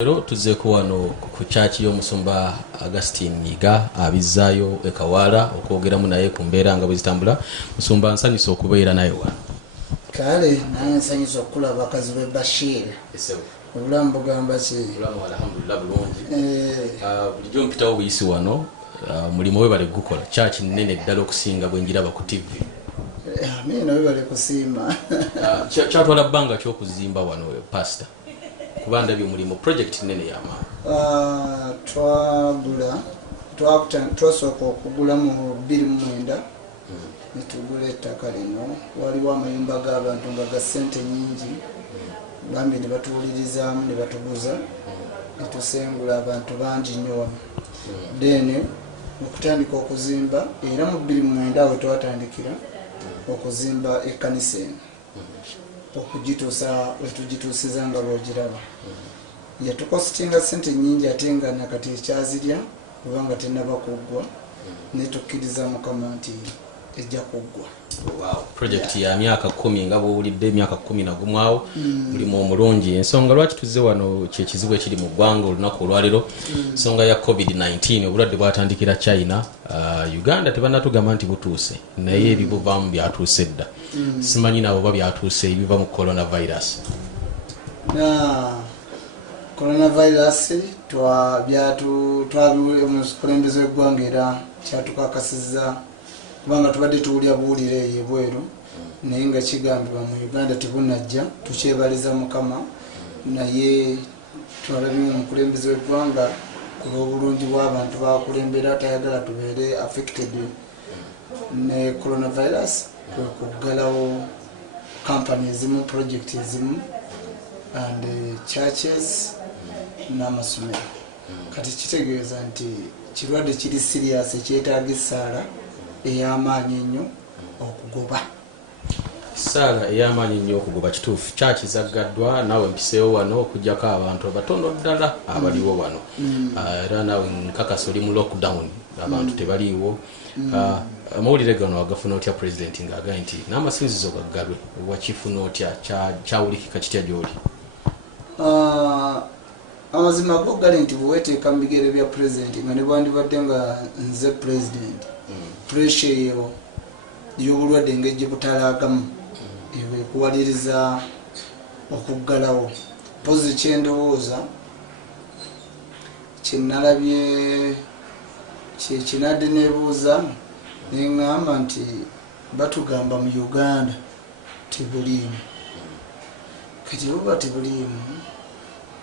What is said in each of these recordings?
Lero tuzzeeko wano ku church y'omusumba Augustine Nyiga abizzaayo ekawala okwogeramu naye ku mbeera nga bwe zitambula. Musumba nsanyusa okubeera naye wano. Kale naye nsanyusa okulaba bakazi be Bashir. Obulamu bugamba ki? Obulamu alhamdulillah bulungi. Bulijjo mpitawo buyisi wano mulimu we bale gukola church nnene ddala okusinga bwe njiraba ku TV. Amina we bale kusiima. Kyatwala bbanga ky'okuzimba wano pastor. Kubanda byo mulimu project nene yama twasooka okugula mu 2009 netugula ettaka lino waliwo amayumba g'abantu nga ga ssente nyingi bambi ne batuwulirizaamu ne batuguza netusengula abantu bangi nnyo wano then okutandika okuzimba era mu 2009 awo twatandikira okuzimba ekkanisa eno okugituusa wetugituusiza nga lwogiraba yatukositinga ssente nyingi ate nga nakati ekyazirya kubanga tenaba kuggwa netukkiriza Mukama nti ejja kuggwa. Wow. Project ya myaka 10 nga bwowulidde emyaka 11 awo mulimu omulungi. Ensonga lwaki tuzze wano kyekizibu ekiri mu ggwanga olunaku olwaliro ensonga ya COVID-19 obulwadde bwatandikira China. Uganda tebanatugamba nti butuuse naye ebibuvaamu byatuuse dda. Simanyi nabo oba byatuuse ebiva mu coronavirus. Coronavirus twabikulembeze eggwanga era kyatukakasizza kubanga tubadde tuwulya buwulire eyo ebweru naye nga kigambibwa mu Uganda tebunajja tukyebaliza Mukama naye twalabye omukulembeze w'eggwanga ku lw'obulungi bw'abantu bakulembera tayagala tubeere affected ne coronavirus kuggalawo company ezimu project ezimu and churches n'amasomero kati kitegeeza nti kirwadde kiri serious ekyetaaga essaala ey'amaanyi ennyo okugoba. Sala ey'amaanyi nnyo okugoba kituufu church zaggaddwa naawe mpiseewo wano okuggyako abantu abatono ddala abaliwo wano era naawe nkakasa oli mu lockdown abantu tebaliiwo. Amawulire gano agafuna otya president ng'agaye nti n'amasinzizo gaggalwe wakifuna otya kyawulikika kitya gy'oli? Amazima go gali nti bweweteeka mu bigere bya president nga ne bwandibadde nga nze president pressure eyo y'obulwadde ng'ejje butalaagamu ekuwaliriza okuggalawo pozi kyendowooza kyenalabye kyekinadde nebuuza neŋŋamba nti batugamba mu Uganda tebuliimu kati buba tebuliimu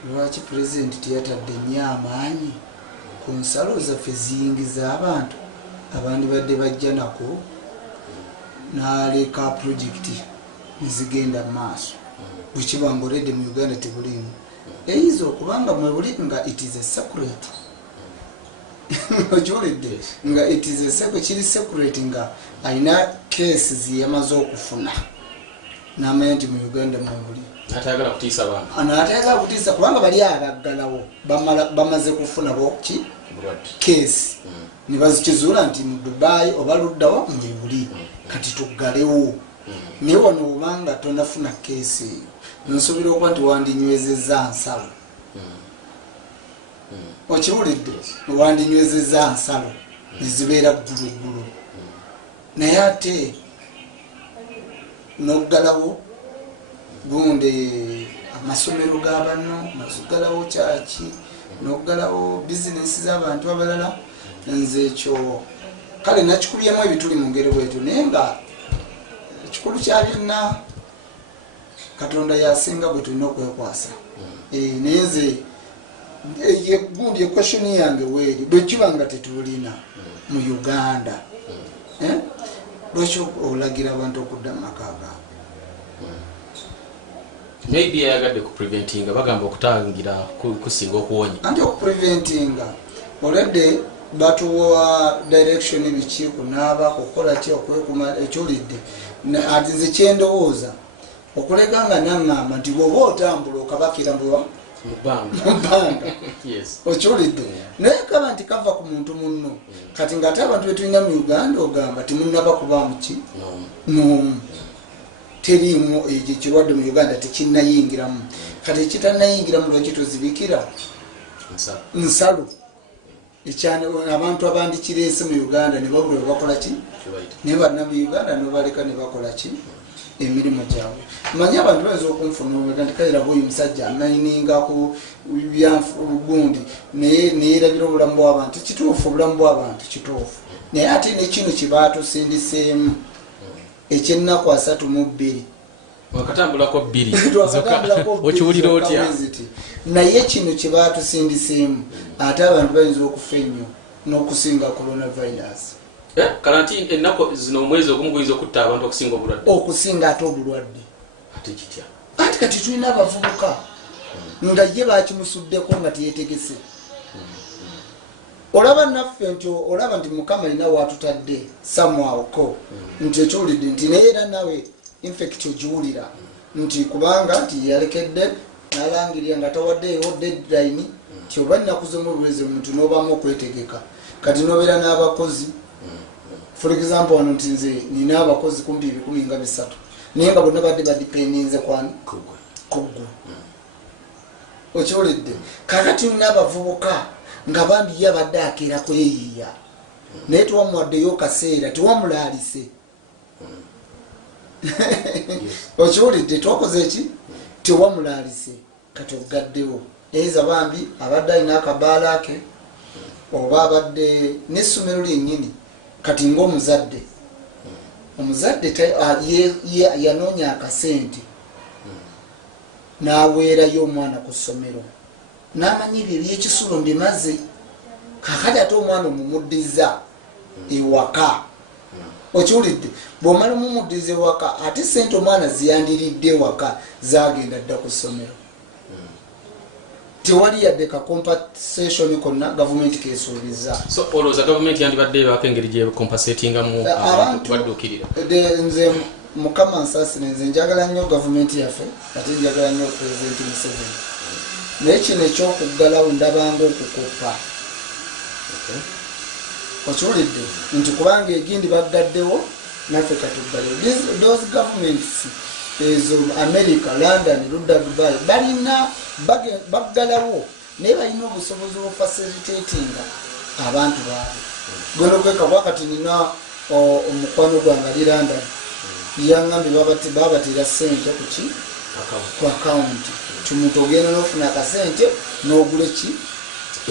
lwaki pulezidenti teyatadde nnyo amaanyi ku nsalo zaffe ziyingiza abantu abandi badde bajja nako n'aleka projekiti nezigenda mu maaso bwekiba nga olredde mu Uganda tebuliimu eyinza okubanga mwebuli nga it is a secret okiwulidde nga it is a secret kiri secret nga alina cases yamaze okufuna n'amanya nti mu Uganda mwebuli atayagala kutiisa abantu anatayagala kutiisa kubanga bali abaggalawo bamaze kufuna boki case ne bazikizuula nti mu Dubai oba luddawa mwebuli kati tuggalewo naye wano obanga tonafuna case eyo nsuubira okuba nti wandinywezezza nsalo okiwulidde wandinywezezza nsalo nezibeera ggulugulu naye ate noggalawo gundi amasomero g'abanno noggalawo kyaki noggalawo bizinesi z'abantu abalala nze ekyo kale nakikubyemu ebituli mu ngeri bwetu naye nga ekikulu kya byonna Katonda yasinga bwe tulina okwekwasa naye nze gundi ekweshoni yange weeri bwe kiba nga tetulina mu Uganda lwaki olagira abantu okudda mu maka gaabwe? Maybe yagadde ku preventinga bagamba okutangira kusinga okuwonya anti okupreventinga olwedde batuwa direction biki kunaaba kukola ki okwekuma ekyolidde ati nze kyendowooza okulega nga naŋŋamba nti bw'oba otambula okabakira mu bbanga okyolidde naye kaba nti kava ku muntu munno kati ng'ate abantu betulina mu Uganda ogamba timunnaba kubaamu ki n'omu teriimu ekyo ekirwadde mu Uganda tekinnayingiramu. Kati ekitannayingiramu lwaki tozibikira nsalo abantu abandi kireese mu Uganda ne babula bakola ki ne banna mu Uganda ne baleka ne bakola ki emirimu gyabwe. Manyi abantu bayinza okunfuna nti kayira bw'oyo musajja amayininga ku gundi neerabira obulamu bw'abantu. Kituufu obulamu bw'abantu kituufu, naye ate ne kino kye baatusindiseemu ekyennaku 32 wakatambulako 2 okiwulira otya? Naye kino kye baatusindiseemu ate abantu bayinza okufa ennyo n'okusinga coronavirus. Karantini ennaku zino omwezi ogumu guyinza okutta abantu okusinga obulwadde, okusinga ate obulwadde. ate kitya? Ati kati tulina abavubuka nga ye bakimusuddeko nga teyetegese. Olaba naffe nti olaba nti Mukama alina watutadde samwawuko nti ekiwulidde nti naye era nawe infect ogiwulira nti kubanga nti yalekedde nalangirira nga tawaddeeyo deadline nti oba nnaku z'omubulezi omuntu n'obamu okwetegeka. Kati nobeera n'abakozi, for example wano nti nze nina abakozi kumpi 130 naye nga bonna badde badipendinze kwani kuggwe. Okiwulidde? Kakati nina abavubuka nga bambi ye abadde akeera kweyiiya naye tewamuwaddeyo kaseera, tewamulaalise. Okiwulidde? Twakoze eki? Tewamulaalise. Kati ogaddewo eza bambi abadde alina akabaala ke oba abadde n'essomero lyennyini. Kati ng'omuzadde yanoonya akasente n'aweerayo omwana ku ssomero n'amanya ebyo ebyekisulo mbimaze. Kakati ate omwana omumuddiza ewaka. Okiwulidde? Bw'omala omumuddiza ewaka ate sente omwana ziyandiridde ewaka zagenda dda ku ssomero. Tewali yadde ka compensation konna gavumenti kesuubiza. So olowooza gavumenti yandibadde ewaka engeri gye compensatingamu abantu badduukirira? Nze Mukama nsaasire, nze njagala nnyo gavumenti yaffe ate njagala nnyo Pulezidenti Museveni. Naye kino ekyokuggalawo ndabanga okukoppa. Okiwulidde? Nti kubanga egindi baggaddewo naffe katuggalewo. Those governments ezo America, London, Ludda, Dubai balina baggalawo naye balina obusobozi obufacilitatinga abantu baabwe. Gweno kweka wakati nina omukwano gwange ali London yangambye babatera ssente kuki ku akawunti kimuntu ogenda n'ofuna akasente n'ogula eki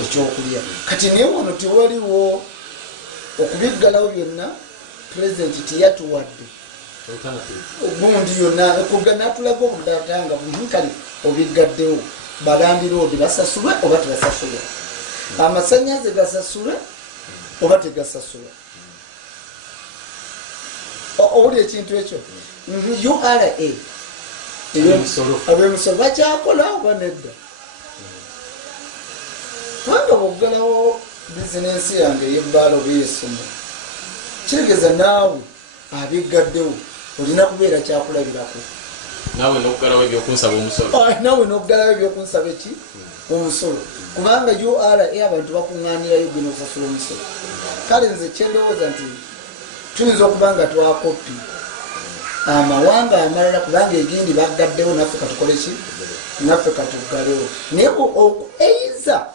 ekyokulya. Kati naye wano tewaliwo okubiggalawo byonna. Pulezidenti teyatuwadde ogundi yonna natulaga obudatanga bumukali obiggaddewo. Balandi road basasulwe oba tebasasulwe, amasannyalaze gasasulwe oba tegasasulwe. Owuli ekintu ekyo URA ab'emisolo bakyakola oba nedda? Kubanga bwoggalawo bizinensi yange ey'ebbaala oba ey'essomero kitegeeza naawe abiggaddewo olina kubeera kyakulabirako. Naawe n'okuggalawo ebyokunsaba omusolo. Naawe n'okuggalawo ebyokunsaba eki omusolo. Kubanga URA abantu bakuŋŋaanirayo gwe n'osasula omusolo. Kale nze kyendowooza nti tuyinza okuba nga twakopi amawanga amalala kubanga egindi baggaddewo naffe katukole ki? Naffe katuggalewo. Naye eiza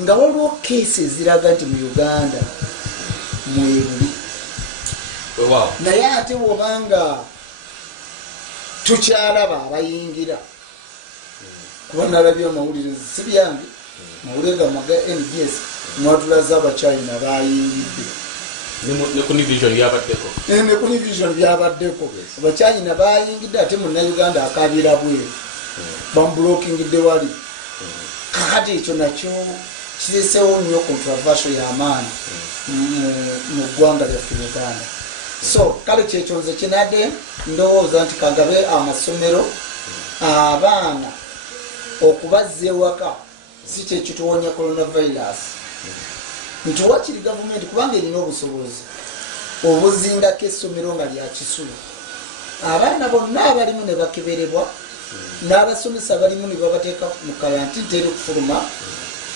nga waliwo keesi eziraga nti mu Uganda mwerubi. Naye ate wobanga tukyalaba abayingira kuba nalabye amawulire si byange mawulire gamaga NBS mwatulaza abachina bayingidde ne ku division yabaddeko ne ku division byabaddeko abachina bayingidde ate Munnayuganda akabira bwe bamblokingidde wali. Kakati ekyo nakyo kiresewo nnyo controversial y'amaanyi mu ggwanga lyaffe Uganda. So kale kyekyo nze kinadde ndowooza nti kagabe amasomero abaana okubazza ewaka si kyekituwonya coronavirus. Nti wakiri gavumenti kubanga erina obusobozi obuzindako essomero nga lya kisulo. Abaana bonna abalimu ne bakeberebwa n'abasomesa balimu ne babateeka mu karantini teri kufuluma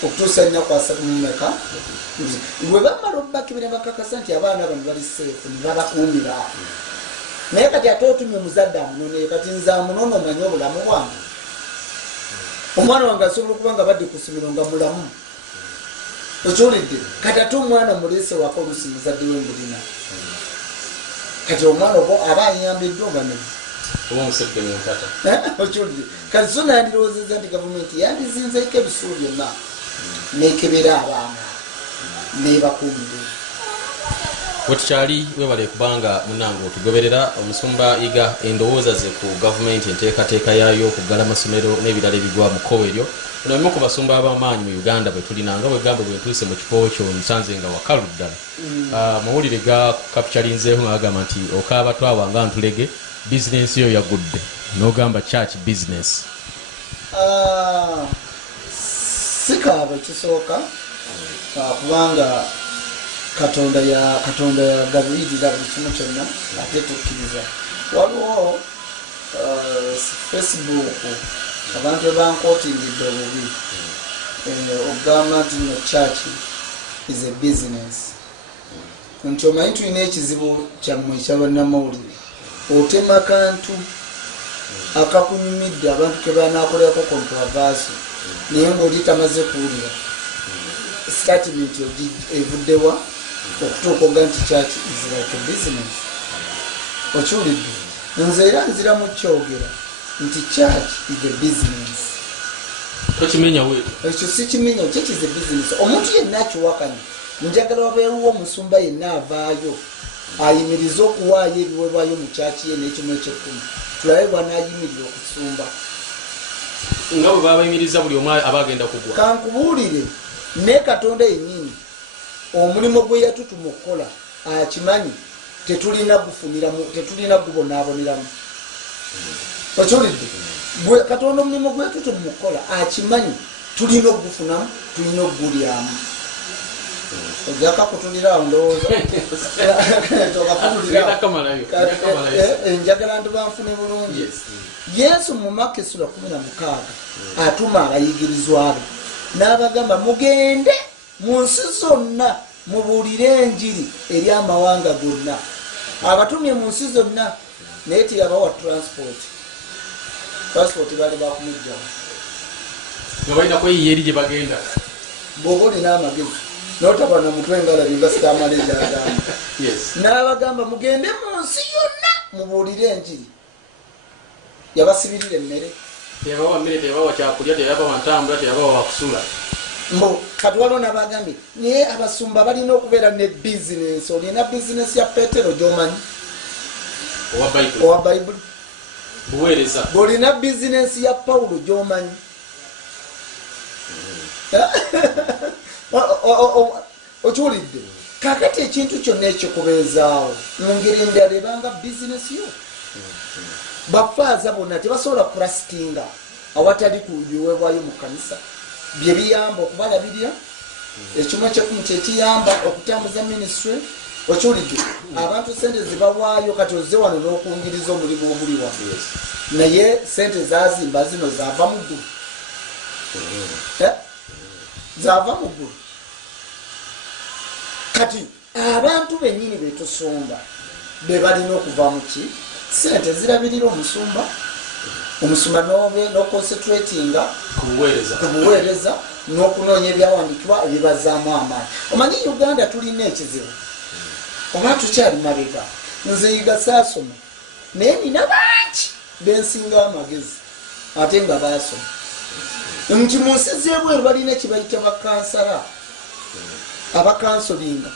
okutuusa ennaku 7 bwe bamala obubakebera bakakasa nti abaana bano bali seefu ne babakuumira naye kati ate otumye muzadde amunone kati nze amunono omanye obulamu bwange omwana wange asobola okuba nga badde ku ssomero nga mulamu okiwulidde kati ate omwana muleese waka olusi muzadde wembulina kati omwana obo aba ayambiddwa obane okiwulidde kati so nandirowoozeza nti gavumenti yandizinzeeko ebisuulu byonna nekebera abaana nebakumire wetukyali webale kubanga munange otugoberera omusumba iga endowooza ze ku gavumenti enteekateeka yaayo okuggala amasomero n'ebirala ebigwa mu kkowe eryo ono bimu ku basumba ab'amaanyi mu uganda bwe tulinanga bwegambo bwe ntuuse mu kifo kyo nsanze nga wakalu ddala mawulire ga kapitalinzeeho ng'agamba nti okaaba twawa nga ntulege bizinensi yo yagudde n'ogamba church business sikaaba ekisooka kubanga katonda yagabirira buli kimu kyonna ate tukkiriza waliwo Facebook abantu ebankootingidde obubi okugamba nti no church is a business nti omanyi tulina ekizibu kyammwe ekyabannamawulire otema kantu akakunyumidde abantu kebanakolerako controversy naye ngaoli tamaze kuwulira statement evuddewa okutuuka oga nti church is like a business okiwulidde nze era nzira mu kyogera nti church is a business ekyo sikimenya church is a business omuntu yenna akiwakanya njagala wabeeruwo omusumba yenna avaayo ayimiriza okuwaayo ebiweebwayo mu kyaki ye n'ekimu eky'ekkumi tulabe bwanayimirira okusumba nga bwe babayimiriza buli omu abagenda kugwa kankubuulire ne katonda yennyini omulimu gwe yatutuma okukola akimanyi tetulina gubonaaboneramu okiwulidde katonda omulimu gwe yatutuma okukola akimanyi tulina okugufunamu tulina okugulyamu ojjaka kutulirawo ndowooza njagala nti banfune bulungi yesu mu Maka 16 atuma abayigirizwa be n'abagamba mugende mu nsi zonna mubuulire enjiri eri amawanga gonna abatumye mu nsi zonna naye teyabawa transport bali bakumujjawo nga balina kweyiya eri gye bagenda bw'oba olina amagezi notaba na mutwe ngalabi nga sitamale gyagamba n'abagamba mugende mu nsi yonna mubuulire enjiri yabasibirira emmere teyabawa mmere teyabawa kyakulya teyabawa ntambula teyabawa wakusula mbo kati waliwo n'abagambye naye abasumba balina okubeera ne bizinesi olina bizinesi ya Petero gy'omanyi owa bayibuli buweereza bw'olina bizinesi ya Pawulo gy'omanyi okiwulidde kakati ekintu kyonna ekikubeezaawo mu ngeri endala ebanga bizinesi yo bafaaza bonna tebasobola kurasitinga awatali ku biweebwayo mu kanisa bye biyamba okubalabirira ekimu ekyekumi kyekiyamba okutambuza minisitule okiwulidde abantu sente zibawaayo kati ozze wano n'okungiriza omulimu omuli wa naye sente zazimba zino zaava mu ggulu zaava mu ggulu kati abantu bennyini betusumba be balina okuva mu ki sente zirabirira omusumba n'oconcentratinga ku buweereza n'okunoonya ebyawandikibwa ebibazaamu amaanyi omanyi Uganda tulina ekizibu oba tukyali mabega nze yiga saasoma naye nina bangi bensingawo amagezi ate nga baasoma nti mu nsi z'ebweru balina ekibayita bakansala abakansolinga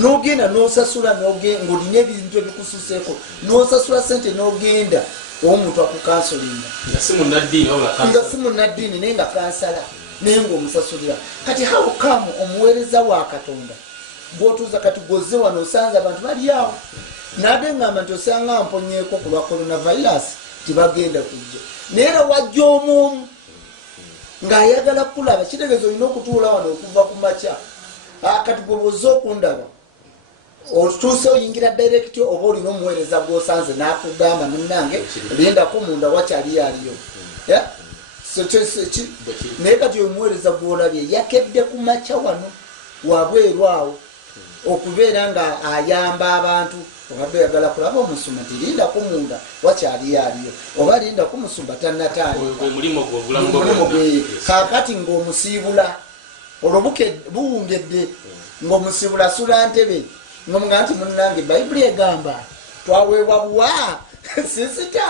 n'ogenda n'osasula ng'olina ebintu ebikususeeko n'osasula sente n'ogenda omuntu akukansolinga nga si munnaddiini naye nga kansala naye ng'omusasulira kati hawukamu omuweereza wa Katonda bw'otuuza kati gozze wano osanze abantu bali awo nade ngamba nti osanga mponyeeko ku lwa coronavirus tibagenda kujja naye era wajja omuomu ng'ayagala kulaba kitegeeza olina okutuula wano okuva ku makya kati gwe bw'ozze okundaba otuuse oyingira direkiti oba olina omuweereza gw'osanze n'akugamba munnange lindako munda wakyali yaliyo naye kati omuweereza gw'olabye yakedde ku makya wano wabweru awo okubeera nga ayamba abantu obadde oyagala kulaba omusumba tirinda kumunda wakyali aliyo oba linda kumusumba tannatandika omulimu gwe kakati ng'omusiibula olwo buwungedde ng'omusiibula asula ntebe ng'omuga nti munnange bayibuli egamba twaweebwa buwa sisita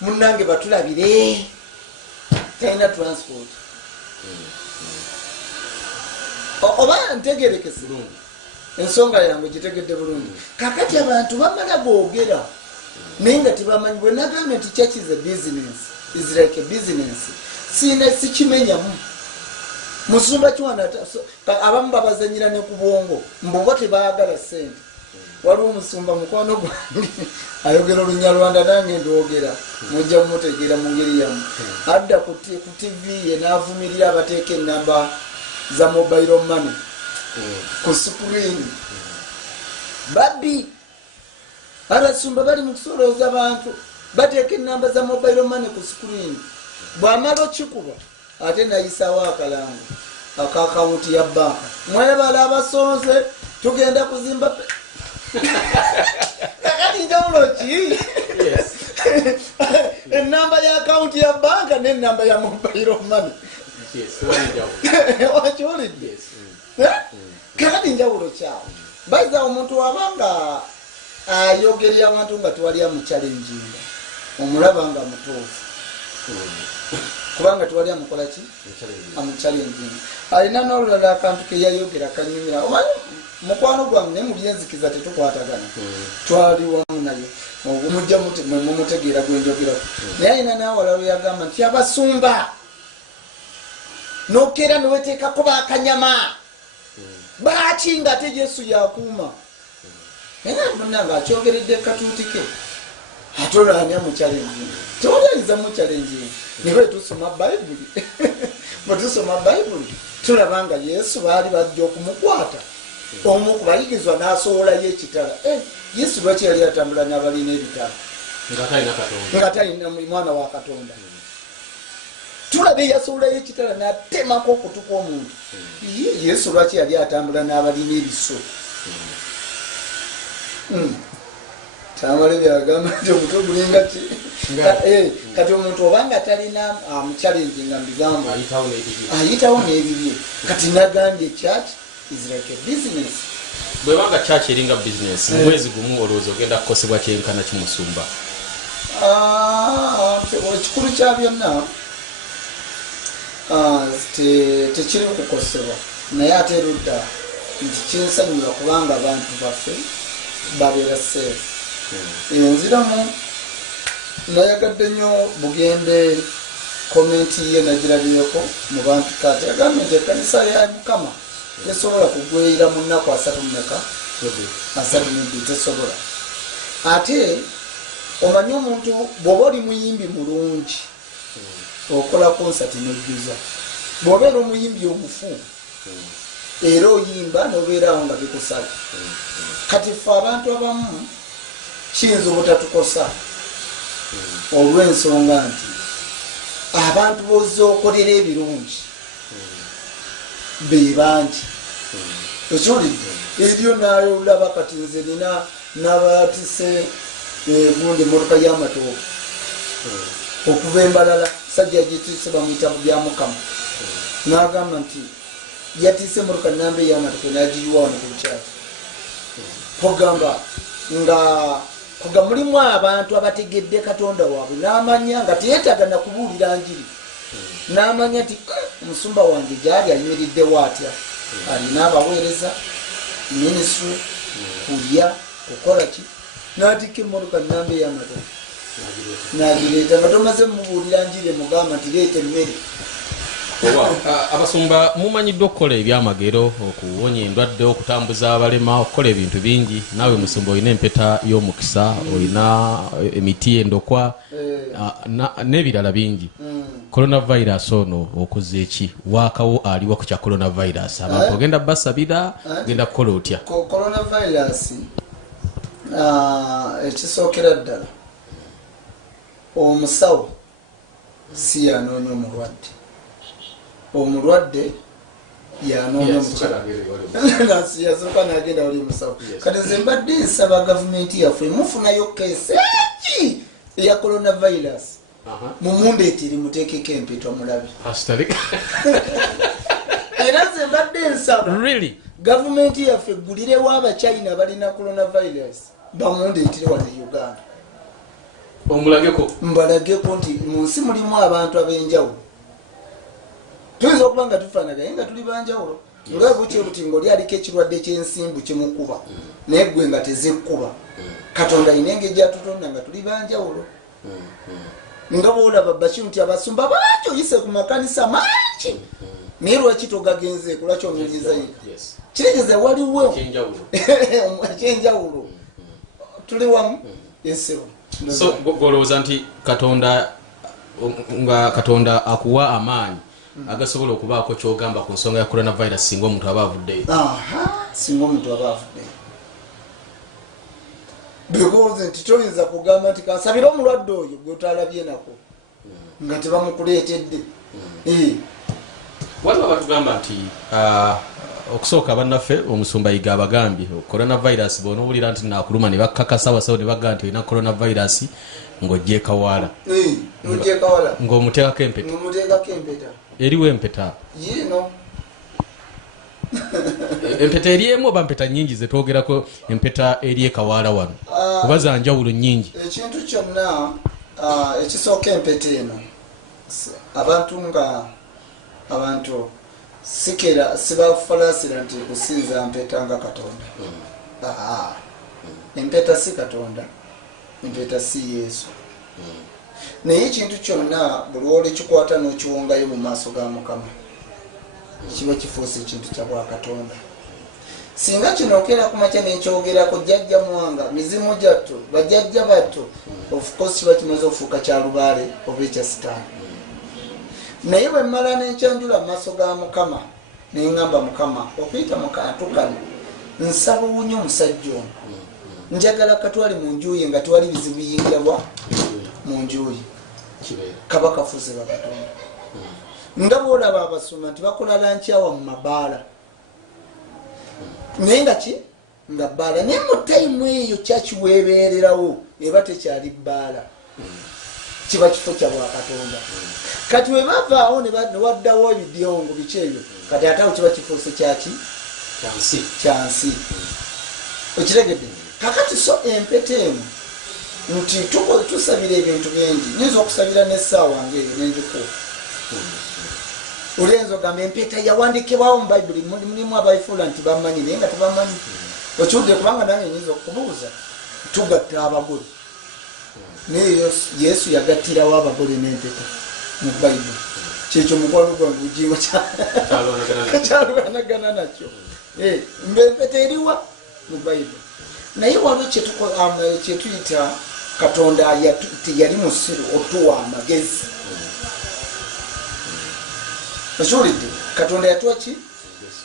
munnange batulabire talina transport oba ntegerekese ensonga yange gitegedde bulungi kakati abantu bamala boogera naye nga tebamanyi bwe nagambye nti church is a business is like a business sikimenyamu musumba kiwana abamu babazanyira ne ku bwongo mbuba tebaagala sente waliwo omusumba mukwano gwange ayogera olunyarwanda nange ndwogera mujja mumutegeera mu ngeri yamu adda ku tv ye n'avumirira abateeka enamba za mobile money ku screen babbi abasumba bali mu kusolooza abantu bateeka enamba za mobile money ku screen bw'amala okikuba ate nayisawo akalango akakawunti ya banka mwebala abasonze tugenda kuzimba kakati njawulo ki enamba ya akawunti ya banka n'enamba ya mobile money wakiwulidde kakati njawulo kyawo bayiza omuntu wabanga ayogerya abantu nga twali amuchalenjinga omulaba nga mutuufu kubanga twali amukola ki amuchalenjinga alina n'olulala akantu keyayogera kanyumira omanyi mukwano gwange naye mu byenzikiza tetukwatagana twali wamu naye mujja mumutegeera gwenjogerako naye alina nawala lweyagamba nti abasumba nokeera niweteekako bakanyama baki nga ate Yesu yakuuma munanga akyogeredde katuutike ate olwani amuchalenjinga tewalializa muchalenjinga nibe tusoma bayibuli bwetusoma bayibuli tulaba nga Yesu baali bajja okumukwata omu kubayigizwa n'asowolayo ekitala Yesu lwaki yali atambula n'abalina ebitala nga talina mwana wa Katonda tulaba eyasowolayo ekitala n'atemako okutu kw'omuntu Yesu lwaki yali atambula n'abalina ebiso tamale byagamba nti omutwe gulinga ki kati omuntu obanga talina amuchalenjinga mbigamba ayitawo n'ebibye kati nagambye church is like a business bwebanga church eringa business mwezi gumu olowooza ogenda kukosebwa kyenkana kimusumba ekikulu kya byonna tekiri kukosebwa naye ate erudda nti kinsanyula kubanga abantu baffe babeera safe enziramu nayagadde nnyo bugende komenti ye nagirabyeko mu bantu kati yagambye nti ekkanisa ya Mukama tesobola kugweyira mu nnaku 3 mmeka 32 tesobola ate omanyi omuntu bw'oba oli muyimbi mulungi okola konsati n'ojjuza bw'obeera omuyimbi omufu era oyimba n'obeerawo nga bikusala kati ffe abantu abamu kiyinza obutatukosa olw'ensonga nti abantu bozza okolera ebirungi be bangi ekiwulidde eryo nayo olaba kati nze nina n'abatise gundi emotoka y'amatooke okuva embalala sajja gitise bamuyita bya Mukama n'agamba nti yatise emotoka namba ey'amatooke n'agiyiwa wano ku lukyaki kugamba nga mulimu abantu abategedde Katonda waabwe n'amanya nga teyeetaaga na kubuulira njiri n'amanya nti omusumba wange gyali ayimiriddewo atya alina abaweereza minisitule kulya kukola ki n'atikka emmotoka namba ey'amatooke n'agireeta nga tomaze mubuulira njiri emugamba nti leeta emmere abasumba mumanyiddwa okukola ebyamagero okuwonya endwadde okutambuza abalema okukola ebintu bingi naawe musumba olina empeta y'omukisa olina emiti endokwa n'ebirala bingi coronavirus ono okoze eki waakawo aliwa ku kya coronavirus abantu ogenda basabira genda kukola otya coronavirus ekisookera ddala omusawo si yanoonya omulwadde yanoonya yasooka nagenda wali musawo kati nze mbadde nsaba gavumenti yaffe mufunayo keesi eki eya coronavirus mumundeeteri muteekeko empeta mulabe era nze mbadde nsaba gavumenti yaffe eggulirewo abachina balina coronavirus bamundeetere wano e Uganda mbalageko nti mu nsi mulimu abantu ab'enjawulo tuyinza okuba nga tufaanaganye nga tuli banjawulo olwaba buki obuti ng'oli aliko ekirwadde ky'ensimbu kimukuba naye ggwe nga tezekkuba katonda ayina engeri gyatutonda nga tuli banjawulo nga boolaba bakimu nti abasumba bangi oyise ku makanisa mangi naye lwaki togagenzeeko lwaki onyonyezayo kiregeza waliwo ekyenjawulo tuli wamu yesebo so golowooza nti katonda akuwa amaanyi agasobola okubaako kyogamba ku nsonga ya coronavirus singa omuntu aba avuddeyo singa omuntu aba avuddeyo because nti toyinza kugamba nti kansabire omulwadde oyo gwetalabye nako nga tebamukuleetedde waliwo batugamba nti okusooka bannaffe omusumba yiga abagambye coronavirus bonoowulira nti nakuluma ne bakakasa abasawo ne bagamba nti olina coronavirus ng'ogyekawaala ng'omuteekako empeta eriwo empeta yino empeta eri emu oba mpeta nnyingi zetwogerako empeta eri ekawaala wano oba za njawulo nnyingi ekintu kyonna ekisooka empeta eno abantu sikera sibafalasira nti kusinza mpeta nga Katonda empeta si Katonda empeta si Yesu naye ekintu kyonna buli olwekikwata n'okiwongayo mu maaso ga Mukama kiba kifuuse ekintu kya Bwakatonda singa kino okeera ku makya nekyogerako jjajja mwanga mizimu gyatto bajjajja batto of course kiba kimaze okufuuka kya lubaale oba ekya sitaani naye bwe mmala nekyanjula mu maaso ga Mukama neŋŋamba Mukama okuyita mu kantu kano nsaba owunye omusajja ono njagala katwali mu njuyi nga tewali bizibu yingira mu njuyi kaba kafuze Bakatonda nga boolaba abasoma nti bakola lankyawa mu mabaala naye nga ki nga bbaala naye mu tayimu eyo kyakiweebererawo eba tekyali bbaala kiba kifo kya Bwakatonda kati we bavaawo ne waddawo ebidyongo biki ebyo kati ate awo kiba kifuuse kyaki kyansi okiregedde kakati so empeta emu nti tusabira ebintu bingi nyinza okusabira n'essaawa ngaeyo nenjikuwa olenza ogamba empeta yawandikibwawo mu bayibuli mulimu abayifuula nti bamanyi naye nga tebamanyi okiwudde kubanga nange nyinza okubuuza tugatta abagole naye Yesu yagattirawo abagole n'empeta mu bayibuli kyekyo mukwano gwange bugingo kyalwanagana nakyo empeta eriwa mu bayibuli naye waliwo kyetuyita Katonda yali musiru otuwa amagezi okiwulidde Katonda yatuwa ki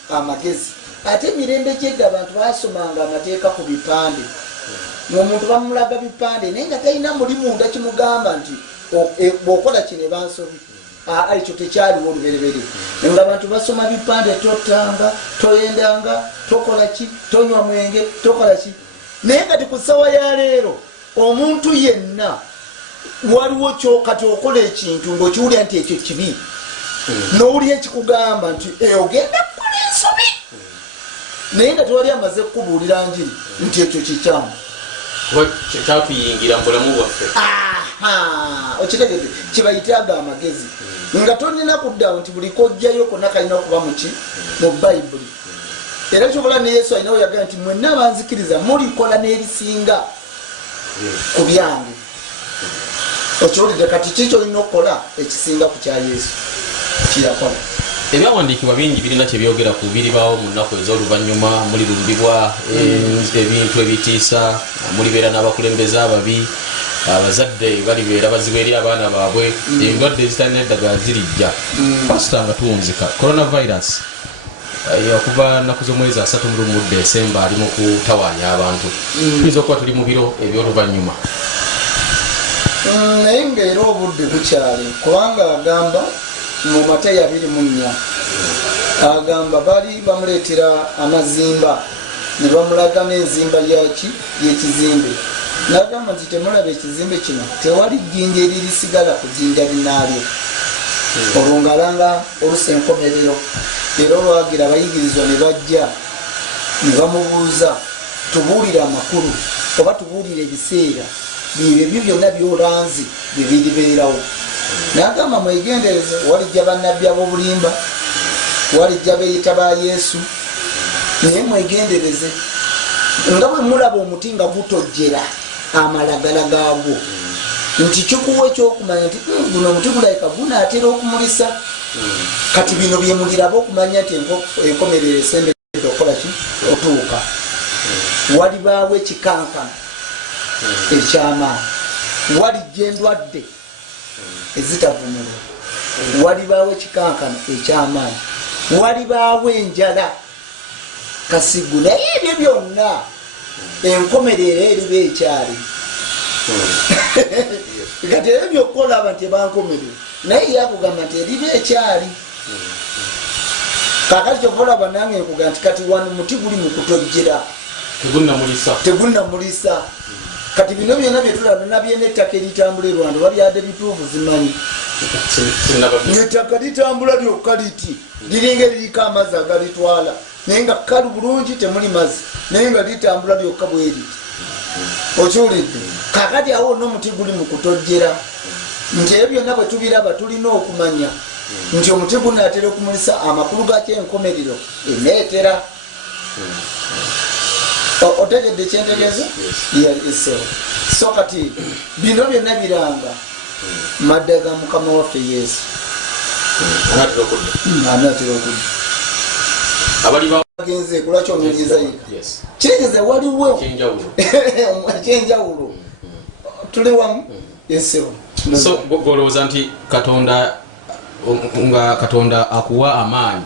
amagezi ate emirembe gyedda abantu basomanga amateeka ku bipande omuntu bamulaga bipande naye nga talina muli munda kimugamba nti bwokola kino bansobi ekyo tekyaliwo oluberebere nga abantu basoma bipande totanga toyendanga tokola ki tonywa mwenge tokola ki naye kati ku ssawa ya leero omuntu yenna waliwo kati okola ekintu ng'okiwulira nti ekyo kibi n'owulira ekikugamba nti ogenda kukola ensobi naye nga tewali amaze kukubuulira njiri nti ekyo kikyamu kyatuyingira mu bulamu bwaffe okitegedde kibayitaaga amagezi nga tolina kuddawo nti buli kojjayo konna kalina okuba muki mu bayibuli era kyobola ne Yesu alinawo yagamba nti mwenna abanzikiriza mulikola n'erisinga ku byange okiwulidde kati kikyo olina okukola ekisinga ku kya Yesu kiyakola ebyawandiikibwa bingi birina kyebyogera ku biribaawo mu nnaku ez'oluvannyuma muli lumbibwa ebintu ebitiisa mulibeera n'abakulembeze ababi abazadde balibeera bazibu eri abaana baabwe endwadde ezitalina eddagala zirijja pasita nga tuwunzika coronavirus okuva nnaku z'omwezi 31 Desemba ali mu kutawaanya abantu tuyinza okuba tuli mu biro eby'oluvannyuma naye ngaera obudde bukyali kubanga agamba mu Mateyo 24 agamba bali bamuleetera amazimba ne bamulaga n'enzimba y'ekizimbe n'agamba nti temulaba ekizimbe kino tewali jjinja eririsigala ku jjinja linaalyo olwo ng'alanga olusa enkomerero era olwagira abayigirizwa ne bajja ne bamubuuza tubuulire amakulu oba tubuulire ebiseera byebyo byonna byolanzi bye biribeerawo n'agamba mwegendereze walijja bannabbi ab'obulimba walijja beeyita ba yesu naye mwegendereze nga bwe mulaba omuti nga gutojjera amalagala gaagwo nti kikuwa ekyokumanya nti guno omuti gulabika gunaatera okumulisa kati bino byemuliraba okumanya nti enkomerero esembedde okukola ki otuuka walibaawo ekikankana ekyamaanyi walijja endwadde ezitavumulwa walibaawo ekikankana ekyamaanyi walibaawo enjala kasigu naye ebyo byonna enkomerero eriba ekyali kati ebyo byokkolaba nti ebankomerero naye yakugamba nti eriba ekyali kakati kyova olaba nange nkugamba nti kati wano muti guli mu kutojjera tegunnamulisa kati bino byonna byetulaba nabyena ettaka eritambula e Rwanda walyadde bituufu zimanyi ettaka litambula lyokka liti liringa eririko amazzi agalitwala naye nga kalu bulungi temuli mazzi naye nga litambula lyokka bweriti okiwulidde kakati awo n'omuti guli mu kutojjera nti ebyo byonna bwe tubiraba tulina okumanya nti omuti gunaatera okumulisa amakulu gakyo enkomerero eneetera otegedde ekyentegezo yesewo so kati bino byonna biranga madda ga mukama waffe yesu anaatera okudda agenze kulwaki omuliza yika kyegeze waliwo ekyenjawulo tuli wamu yesewo so golowooza nti katonda akuwa amaanyi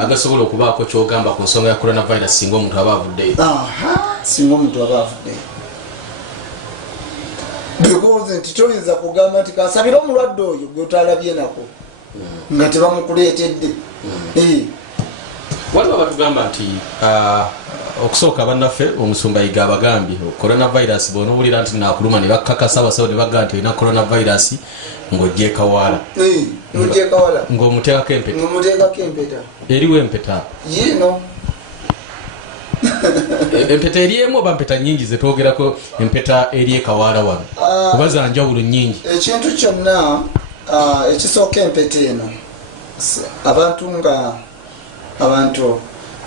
agasobola okubaako kyogamba ku nsonga ya coronavirus singa omuntu aba avuddeyo singa omuntu aba avuddeyo because nti toyinza kugamba nti kansabire omulwadde oyo gweotalabye nako nga tebamukuleetedde waliwo batugamba nti okusooka bannaffe omusumba yiga abagambye coronavirus bonowulira nti nakuluma ne bakakasa abasawo ne bagamba nti olina coronavirus ng'ogyekawaala ng'omuteekako empeta eriwo empeta yino empeta eri emu oba mpeta nyingi zetwogerako empeta eri ekawaala wano oba za njawulo nyingi ekintu kyonna ekisooka empeta eno abantu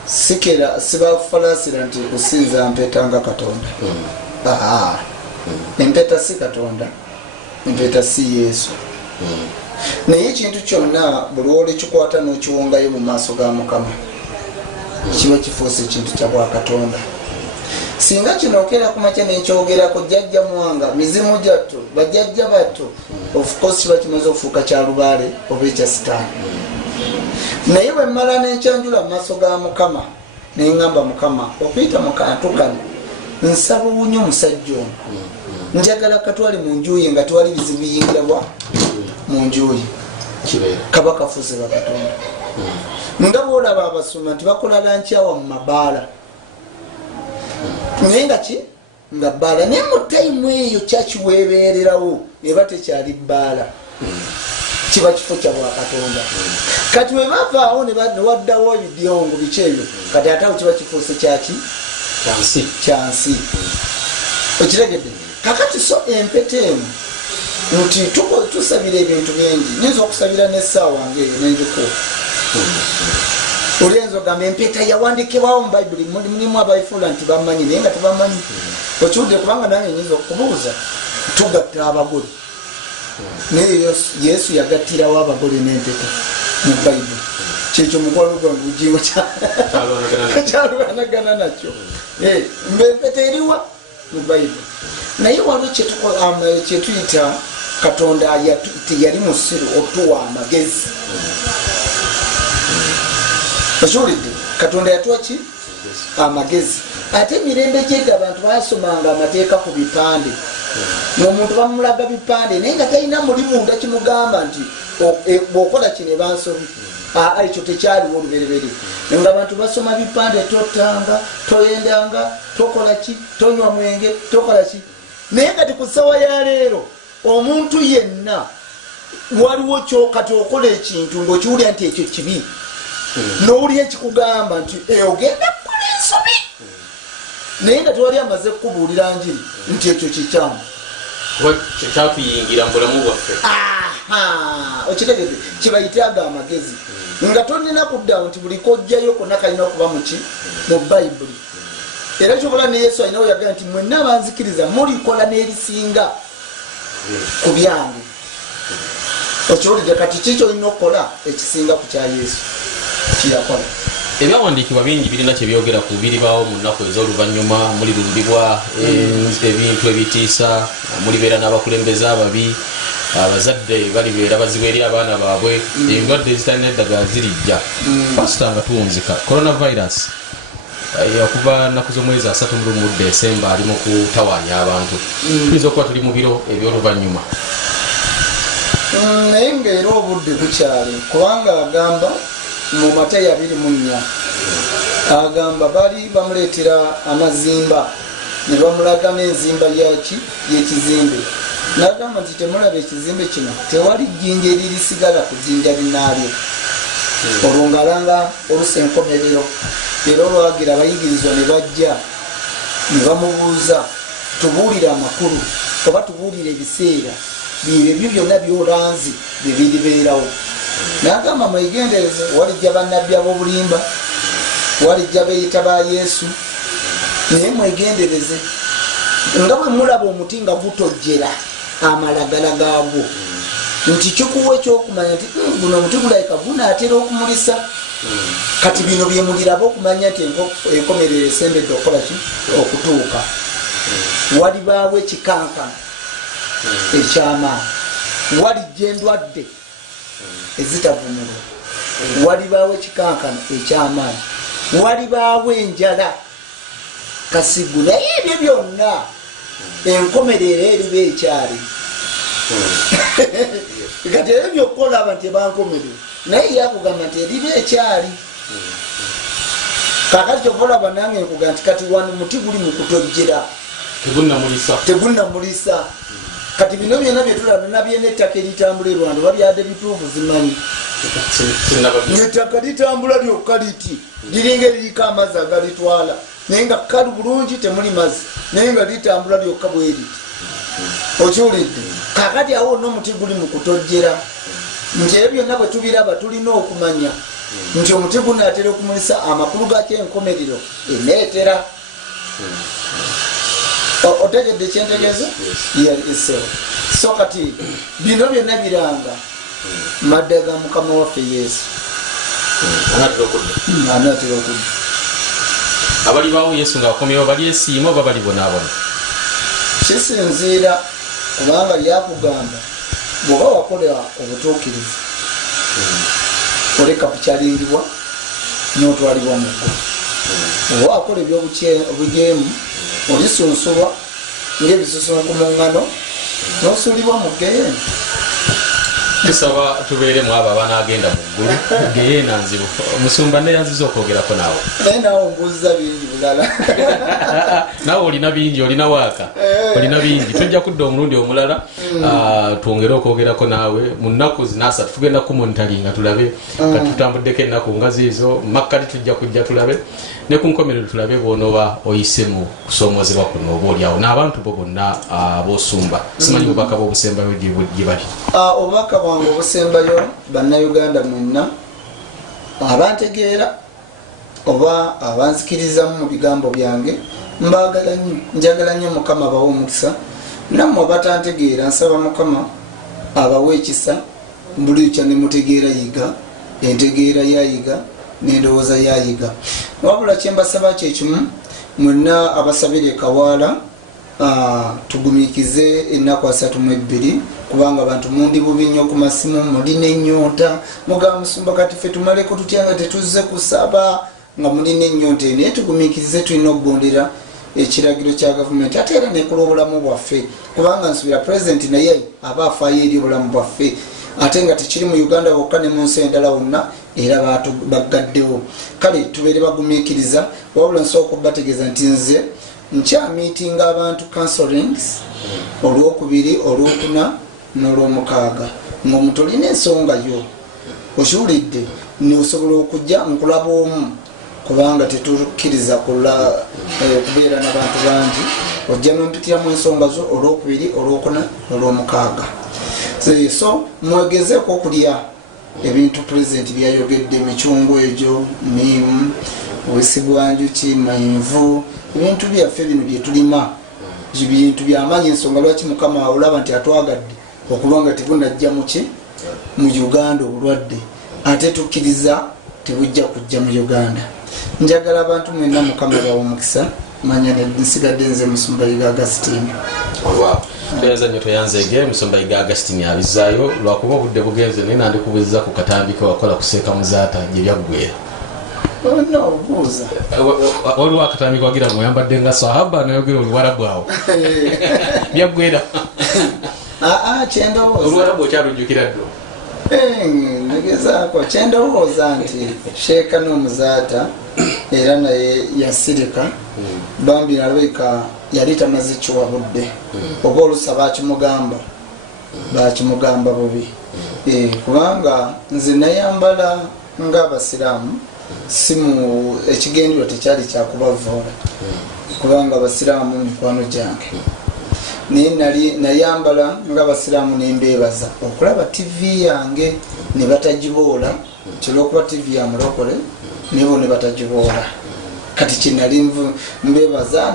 sikera sibafalasira nti kusinza mpeta nga Katonda empeta si Katonda empeta si Yesu naye ekintu kyonna buli olwekikwata n'okiwongayo mu maaso ga Mukama kiba kifuuse ekintu kya Bwakatonda singa kino okeera kumakya nenkyogerako jjajja mwanga mizimu gyatto bajjajja batto of course kiba kimaze okufuuka kya lubaale oba ekya sitaani naye bwe mmala nenkyanjula mu maaso ga Mukama neŋŋamba Mukama okuyita mu kantu kano nsaba owunye omusajja ono njagala katwali mu njuyi nga tewali bizibu biyingirabwa mu njuyi kaba kafuuse Bakatonda nga boolaba abasuma nti bakola lankyawa mu mabaala naye nga ki nga bbaala naye mu tayimu eyo kyakiweebererawo eba tekyali bbaala kiba kifo kya Bwakatonda kati bwe bavaawo ne waddawo ebibyongo biki ebyo kati ate awo kiba kifuuse kyaki kyansi okiregedde kakati so empeta eno nti tusabira ebintu bingi nyinza okusabira n'essaawa ngaeyo nenjikuwa olyenza ogamba empeta yawandikibwawo mu bayibuli mulimu abayifuula nti bamanyi naye nga tebamanyi okiwudde kubanga nange nyinza okubuuza tugatta abagole naye Yesu yagattirawo abagole n'empeta mu bayibuli kyekyo mukwano gwange ujiwo kyalwanagana nakyo empeta eriwa mu bayibuli naye waliwo kyetuyita Katonda teyali musiru otuwa amagezi okiwulidde Katonda yatuwa ki amagezi ate emirembe gyedde abantu basomanga amateeka ku bipande omuntu bamulaga bipande naye nga talina muli munda kimugamba nti bw'okola kino ebansobi ekyo tekyaliwo olubereberye nga abantu basoma bipande totanga toyendanga tokola ki tonywa mwenge tokola ki naye kati ku ssawa ya leero omuntu yenna waliwo kyokati okola ekintu ng'okiwulira nti ekyo kibi n'owulira ekikugamba nti ogenda kukola ensobi naye nga tewali amaze kukubuulira njiri nti ekyo kikyamu kyakuyingira mu bulamu bwaffe okitegedde kibayite ago amagezi nga tonina kuddawo nti buli kojjayo konna kalina okuba muki mu bayibuli era kyobola ne yesu alinawo yagamba nti mwenna abanzikiriza mulikola n'erisinga ku byange okiwulidde kati kiki olina okukola ekisinga ku kya yesu kiyakola ebyawandiikibwa bingi birina kyebyogera ku biribaawo mu nnaku ez'oluvannyuma mulirundibwa ebintu ebitiisa mulibeera n'abakulembeze ababi abazadde balibeera bazibu eri abaana baabwe endwadde ezitalina eddagala zirijja pasita nga tuwunzika coronavirus okuva nnaku z'omwezi 3 mu Desemba ali mu kutawaanya abantu tuyinza okuba tuli mu biro eby'oluvannyuma naye ngaera obudde bukyali kubanga agamba mu Mateyo 24 agamba bali bamuleetera amazimba ne bamulaga n'enzimba y'ekizimbe n'agamba nti temulaba ekizimbe kino tewali jjinja eririsigala ku jjinja linaalyo olwo ng'alanga olusenkomerero era olwagira abayigirizwa ne bajja ne bamubuuza tubuulire amakulu oba tubuulire ebiseera ebyo byonna byolanzi bye biribeerawo n'agamba mwegendereze walijja bannabbi ab'obulimba walijja beeyita ba Yesu naye mwegendereze nga bwe mulaba omuti nga gutojjera amalagala gaagwo nti kikuwa ekyokumanya nti guno omuti gulayika gunaatera okumulisa kati bino byemuliraba okumanya nti enkomerero esembedde okukola ki okutuuka walibaawo ekikankana ekyamaani walijja endwadde ezitavumulwa walibaawo ekikankana ekyamaani walibaawo enjala kasigu naye ebyo byonna enkomerero eriba ekyali kati ebyo byokkolaba nti ebankomerero naye yakugamba nti eriba ekyali kakati kyokolaba nange nkugamba nti kati wano muti guli mu kutojjera tegunnamulisa kati bino byonna byetulaba nabyena ettaka eritambula erwanda babyadde bituufu zimanyi ettaka litambula lyokka liti liringa eririko amazzi agalitwala naye nga kalu bulungi temuli mazzi naye nga litambula lyokka bweriti okiwulidde kakati awo n'omuti guli mu kutojjera nti ebyo byonna bwe tubiraba tulina okumanya nti omuti gunaatera okumulisa amakulu gakyo enkomerero eneetera otegedde ekyentegeeza so kati bino byonna biranga madde ga mukama waffe Yesu anaatera okudda abalibaawo Yesu ng'akomyewo bali esiima oba bali bonaabona kisinziira kubanga lyakugamba bw'oba wakola obutuukirivu oleka bukyalingibwa n'otwalibwa mu ggulu oba wakola ebyobujeemu olisunsulwa ng'ebisusunku mu ŋŋano n'osuulibwa mu geyeena tusaba tubeeremu abo abanagenda mu ggulu geyeena nzibu omusumba neyanziza okwogerako naawe naye naawe ombuuziza bingi bulala naawe olina bingi olina waaka olina bingi tujja kudda omulundi omulala twongere okwogerako naawe mu nnaku zinasatu tugenda kumonitalinga tulabe kati tutambuddeko ennaku nga ziizo makkati tujja kujja tulabe ne ku nkomerero tulabe bw'onooba oyise mu kusoomozebwa kuno oba oliawo n'abantu bo bonna ab'osumba simanyi bubaka bw'obusembayo gye bali obubaka bwange obusembayo bannayuganda mwenna abantegeera oba abanzikirizamu mu bigambo byange mbaagala nnyo njagala nnyo mukama abawa omukisa nammwe abatantegeera nsaba mukama abawa ekisa buli kya ne mutegeera yiga entegeera yayiga n'endowooza yayiga wabula kyembasaba kyekimu mwenna abasabire kawaala tugumiikize ennaku 32 kubanga abantu mundi bubi nnyo ku masimu mulina ennyonta mugamba musumba kati ffe tumaleko tutya nga tetuzze kusaba nga mulina ennyonta naye tugumiikirize tulina okugondera ekiragiro kya gavumenti ate era nekola obulamu bwaffe kubanga nsubira pulezidenti naye aba afaayo eri obulamu bwaffe ate nga tekiri mu Uganda wokka ne mu nsi endala wonna era bagaddewo kale tubeere bagumiikiriza wabula nsooka okubategeeza nti nze nkyamiitinga abantu counselings olwokubiri olwokuna n'olwomukaaga ng'omuntu olina ensonga yo okiwulidde nosobola okujja nkulaba omu kubanga tetukkiriza kubeera n'abantu bangi ojja nompitiramu ensonga zo olwokubiri olwokuna n'olwomukaaga so mwegezeeko okulya ebintu pulezidenti byayogedde emicungwa egyo mimu obwesigwanjuki mayinvu ebintu byaffe bino byetulima bintu byamanyi ensonga lwaki mukama olaba nti atwagadde okuba nga tebunajja muki mu Uganda obulwadde ate tukkiriza tebujja kujja mu Uganda. Njagala abantu mwena mukama bawo omukisa manya nsigadde nze Musumba Yiga Augustine. Beza nyoto yanzege Musumba Yiga Augustine abizaayo lwakuba obudde bugenze nina andikubuza ku katambike wakola kuseeka muzaata gye byaggwera. No, buuza. Waliwo akatambike wagira muyambadde nga sahaba nayogera oluwarabu awo. Byaggwera. Kyendowooza. Oluwarabu okyalujjukira ddo. Nagezaako kyendowooza nti Sheeka n'omuzaata era naye yasirika bambi nalabika yali tamaze kiwabudde oba olusa bakimugamba bubi kubanga nze nayambala ng'abasiraamu simu ekigendero tekyali kyakubavoola kubanga abasiraamu mikwano gyange naye nayambala ng'abasiraamu nembeebaza okulaba TV yange ne batagiboola kyolwokuba TV ya mulokole nebo ne batagiboola kati kinali mbeebaza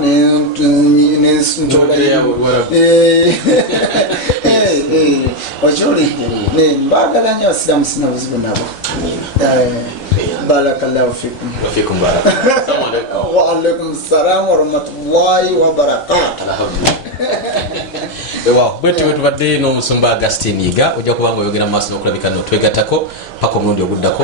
okyolidde mbaagala nnyo abasiraamu sina buzibu nabo. Barakallahu fikum. Wa fikum barak. Wa alaikum salam wa rahmatullahi wa barakatuh. Alhamdulillah. Ewa bwetu tubadde n'Omusumba Augustine Yiga ojja kubanga oyogera maaso n'okulabika n'otwegattako paka omulundi oguddako